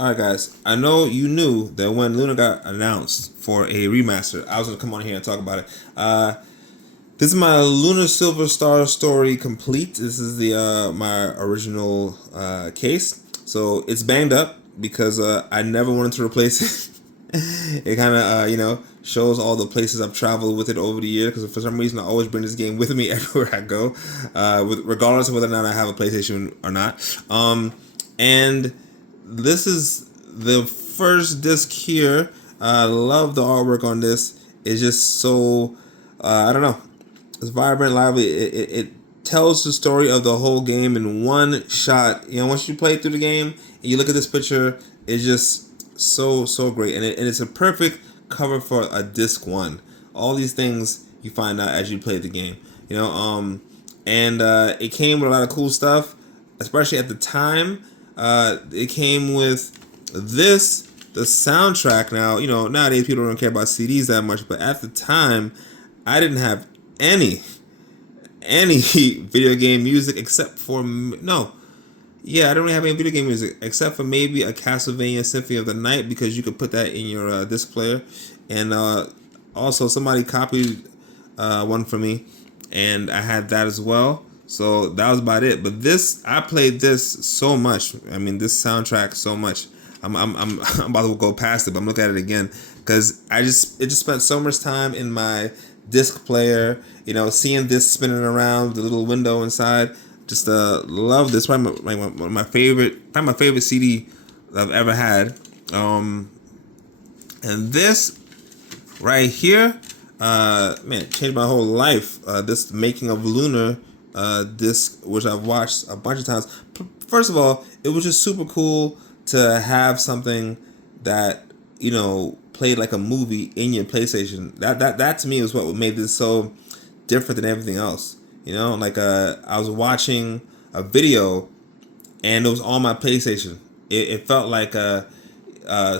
Alright guys, I know you knew that when Lunar got announced for a remaster, I was going to come on here and talk about it. This is my Lunar Silver Star story complete. This is the my original case. So it's banged up because I never wanted to replace it. It kind of, shows all the places I've traveled with it over the years, because for some reason I always bring this game with me everywhere I go, regardless of whether or not I have a PlayStation or not. And this is the first disc here. I love the artwork on this. It's just so, I don't know. It's vibrant, lively. It tells the story of the whole game in one shot. Once you play through the game and you look at this picture, it's just so great. And it's a perfect cover for a disc one. All these things you find out as you play the game. And it came with a lot of cool stuff, especially at the time. It came with the soundtrack. Now, nowadays people don't care about CDs that much, but at the time, I didn't have any video game music except for, I don't really have any video game music except for maybe a Castlevania Symphony of the Night, because you could put that in your disc player. And also somebody copied one for me, and I had that as well. So that was about it. But I played this so much. I mean, this soundtrack so much. I'm about to go past it, but I'm looking at it again because it just spent so much time in my disc player. Seeing this spinning around the little window inside. Just love this. Probably my favorite CD I've ever had. And this right here, changed my whole life. This Making of Lunar disc, which I've watched a bunch of times. First of all, it was just super cool to have something that played like a movie in your PlayStation. That to me was what made this so different than everything else. I was watching a video and it was on my PlayStation. It felt like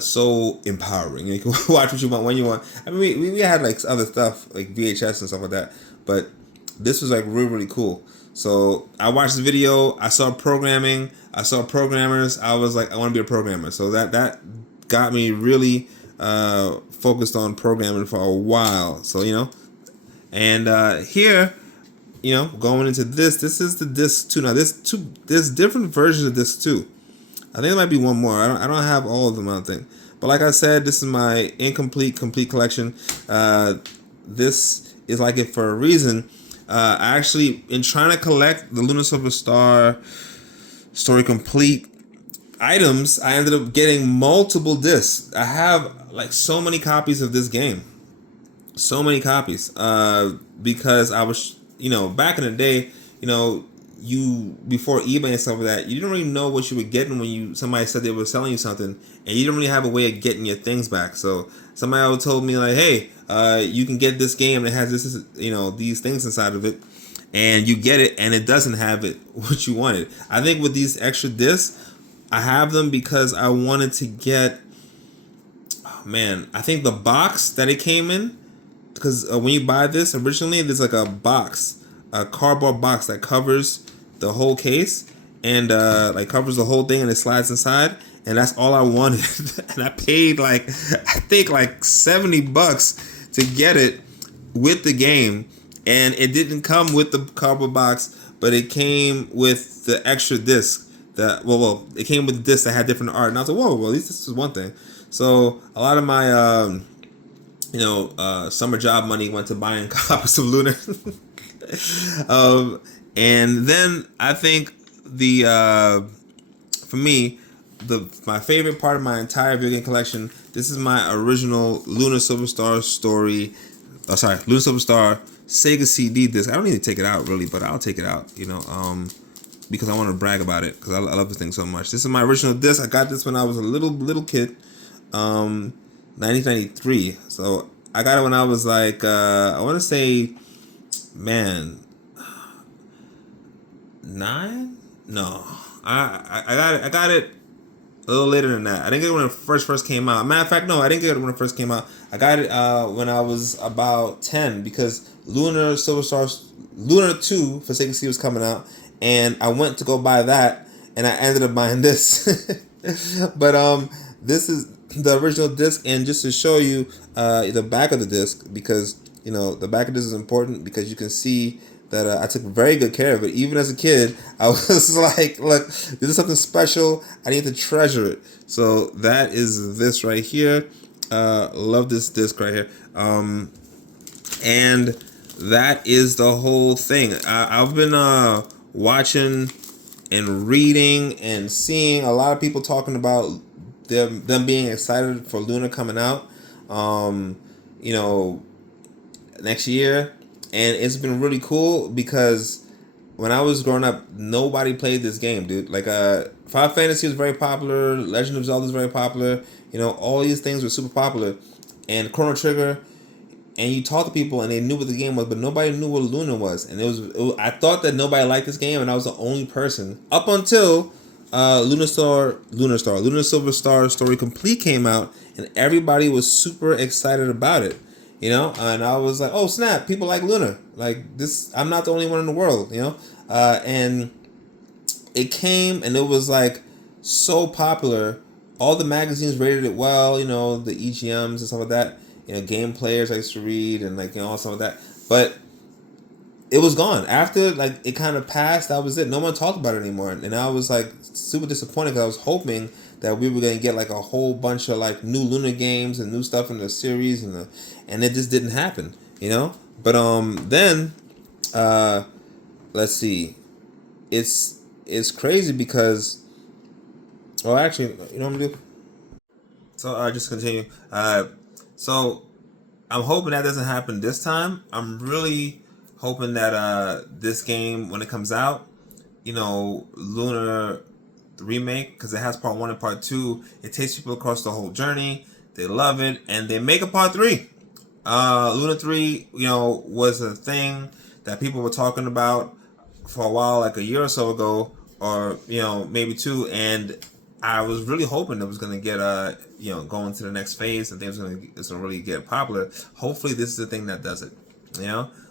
so empowering. You can watch what you want when you want. I mean, we had like other stuff like VHS and stuff like that, but this was like really cool. So I watched the video. I saw programming. I saw programmers. I was like, I want to be a programmer. So that got me really focused on programming for a while. So and here, going into this is the disc 2. Now there's different versions of disc 2. I think there might be one more. I don't have all of them, I don't think. But like I said, this is my complete collection. This is like it for a reason. I actually, in trying to collect the Lunar Silver Star story complete items, I ended up getting multiple discs. I have like so many copies of this game. So many copies. Because I was, back in the day, before eBay and stuff like that, you didn't really know what you were getting when somebody said they were selling you something, and you didn't really have a way of getting your things back. So somebody always told me like, hey, you can get this game that has this, these things inside of it, and you get it, and it doesn't have it what you wanted. I think with these extra discs, I have them because I wanted to get, I think the box that it came in, because when you buy this originally, there's like a cardboard box that covers the whole case and like covers the whole thing, and it slides inside, and that's all I wanted. And I paid I think like $70 to get it with the game, and it didn't come with the cardboard box, but it came with the extra disc. It came with the disc that had different art, and I was like, whoa, well, at least this is one thing. So a lot of my summer job money went to buying copies of Lunar. And then I think for me, my favorite part of my entire video game collection, this is my original Lunar Silver Star story. Lunar Silver Star Sega CD disc. I don't need to take it out really, but I'll take it out, because I want to brag about it, because I love this thing so much. This is my original disc. I got this when I was a little kid, 1993. So I got it when I was like, I want to say, 9? No, I got it a little later than that. I didn't get it when it first came out. Matter of fact, no, I didn't get it when it first came out. I got it when I was about 10, because Lunar 2 for Sega CD was coming out, and I went to go buy that, and I ended up buying this. But this is the original disc, and just to show you the back of the disc, because the back of this is important because you can see that I took very good care of it. Even as a kid, I was like, "Look, this is something special. I need to treasure it." So that is this right here. Love this disc right here. And that is the whole thing. I've been watching and reading and seeing a lot of people talking about them being excited for Luna coming out, um, you know, next year, and it's been really cool because when I was growing up, nobody played this game, dude. Like, Final Fantasy was very popular, Legend of Zelda was very popular. All these things were super popular, and Chrono Trigger. And you talk to people and they knew what the game was, but nobody knew what Luna was. And I thought that nobody liked this game, and I was the only person up until Lunar Silver Star Story Complete came out, and everybody was super excited about it. And I was like, oh snap, people like Luna, like this. I'm not the only one in the world. And it came and it was like so popular. All the magazines rated it well, the EGMs and stuff like that. Game Players I used to read, and all some of that. But it was gone after it kind of passed. That was it. No one talked about it anymore, and I was like super disappointed because I was hoping that we were gonna get a whole bunch of new Luna games and new stuff in the series, and it just didn't happen. But then let's see, it's crazy because actually, you know what I'm gonna do. So just continue. So I'm hoping that doesn't happen this time. I'm really hoping that this game, when it comes out, Lunar remake, because it has part 1 and part 2, it takes people across the whole journey. They love it, and they make a part 3. Luna 3, was a thing that people were talking about for a while, like a year or so ago, or maybe 2, and I was really hoping it was gonna get going to the next phase, and things it's gonna really get popular. Hopefully, this is the thing that does it.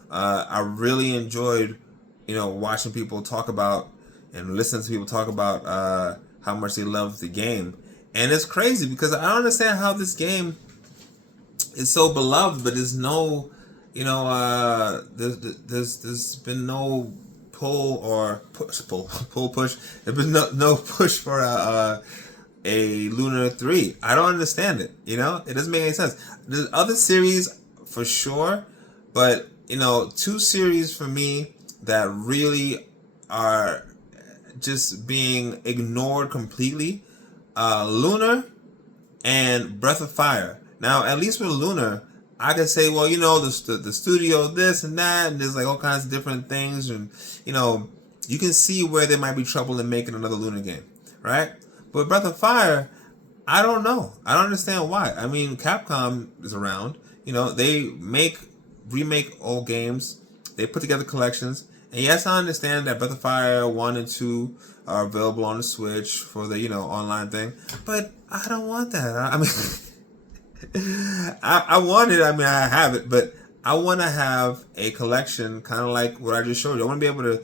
I really enjoyed watching people talk about and listening to people talk about how much they love the game, and it's crazy because I don't understand how this game is so beloved, but there's no, there's been no pull or push. There's been no push for a Lunar 3. I don't understand it. It doesn't make any sense. There's other series for sure, but 2 series for me that really are just being ignored completely. Lunar and Breath of Fire. Now, at least with Lunar, I can say, well, the studio, this and that, and there's all kinds of different things, and you can see where there might be trouble in making another Lunar game, right? But Breath of Fire, I don't know. I don't understand why. I mean, Capcom is around. They remake old games. They put together collections. And yes, I understand that Breath of Fire 1 and 2 are available on the Switch for the, online thing. But I don't want that. I mean, I want it. I mean, I have it. But I want to have a collection kind of like what I just showed you. I want to be able to,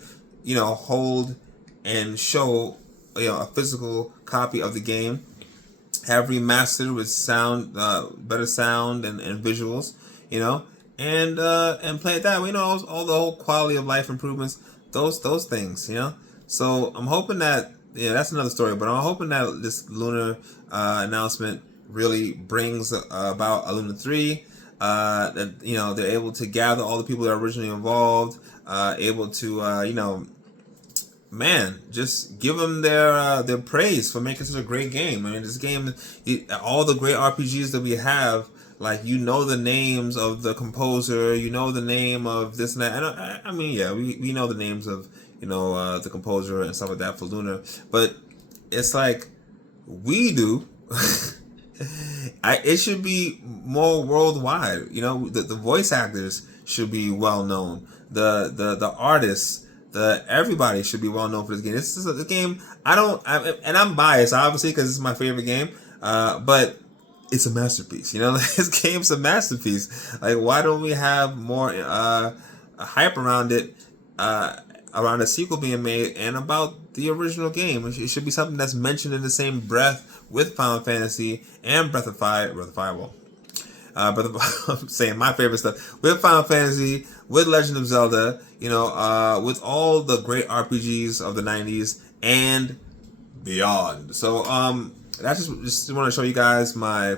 hold and show, a physical copy of the game. Have remastered with sound, better sound and visuals, and play it that way. All the whole quality of life improvements, those things, So I'm hoping that that's another story. But I'm hoping that this Lunar announcement really brings about a Luna 3. That they're able to gather all the people that are originally involved, able to man, just give them their praise for making such a great game. I mean, this game, all the great RPGs that we have, the names of the composer, the name of this and that. I mean, yeah, we know the names of the composer and stuff like that for Lunar, but it's like we do. It should be more worldwide. The voice actors should be well known. The artists. Everybody should be well known for this game. This is a game and I'm biased obviously because it's my favorite game. But it's a masterpiece. This game's a masterpiece. Why don't we have more hype around it? around a sequel being made and about the original game. It should be something that's mentioned in the same breath with Final Fantasy and Breath of Fire. But I'm saying my favorite stuff with Final Fantasy, with Legend of Zelda, with all the great RPGs of the '90s and beyond. So that's just want to show you guys my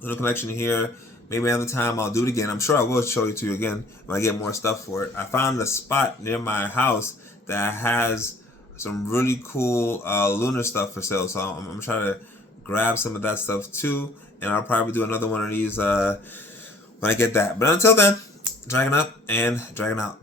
little collection here. Maybe another time I'll do it again. I'm sure I will show it to you again when I get more stuff for it. I found a spot near my house that has some really cool Lunar stuff for sale. So I'm trying to grab some of that stuff too. And I'll probably do another one of these when I get that. But until then, Dragon up and Dragon out.